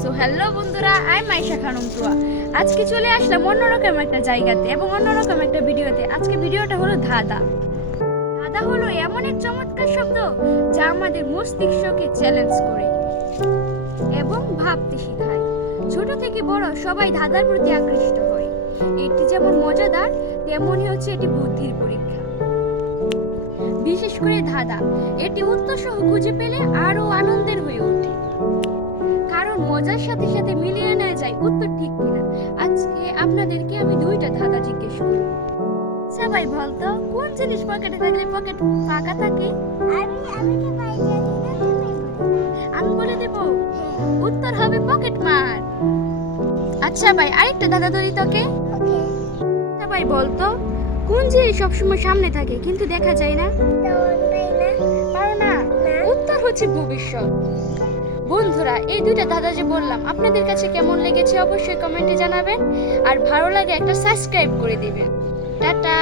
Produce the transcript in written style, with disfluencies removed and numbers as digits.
So hello বন্ধুরা, আমি মাইশা খানম তুয়া। আজকে চলে আসলাম অন্যরকম একটা জায়গাতে এবং অন্যরকম একটা ভিডিওতে। আজকে ভিডিওটা হলো ধাঁধা। ধাঁধা হলো এমন এক চমৎকার শব্দ যা আমাদের মস্তিষ্ককে চ্যালেঞ্জ করে এবং ভাবতে শেখায়। ছোট থেকে বড় সবাই ধাঁধার প্রতি আকৃষ্ট হয়। এটি যেমন মজাদার, তেমনই হচ্ছে এটি বুদ্ধির পরীক্ষা। বিশেষ করে ধাঁধা, এটি উত্তর সহ খুঁজে পেলে আরো আনন্দের হয়ে ওঠে, কারণ মজার সাথে সাথে মিলিয়ে নেওয়া যায় উত্তর ঠিক কিনা। আজকে আপনাদেরকে আমি দুইটা ধাঁধা জিজ্ঞেস করব। সবাই বলতো, কোন জিনিস পকেটে থাকলে পকেট ফাঁকা থাকে? আমি বলে দেব, উত্তর হবে পকেট মার। আচ্ছা ভাই, আরেকটা ধাঁধা ধরি তোকে। সবাই বলতো, কোন জিনিস সবসময় সামনে থাকে কিন্তু দেখা যায় না? পারো না? উত্তর হচ্ছে ভবিষ্যৎ। বন্ধুরা, এই দুইটা ধাঁধা যে বললাম, আপনাদের কাছে কেমন লেগেছে অবশ্যই কমেন্টে জানাবেন, আর ভালো লাগে একটা সাবস্ক্রাইব করে দিবেন। টাটা।